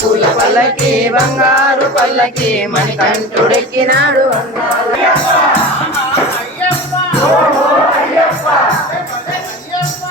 పూల పల్లకి బంగారు పల్లకి మణికంఠుడెక్కినాడు. అయ్యప్ప! అయ్యప్ప!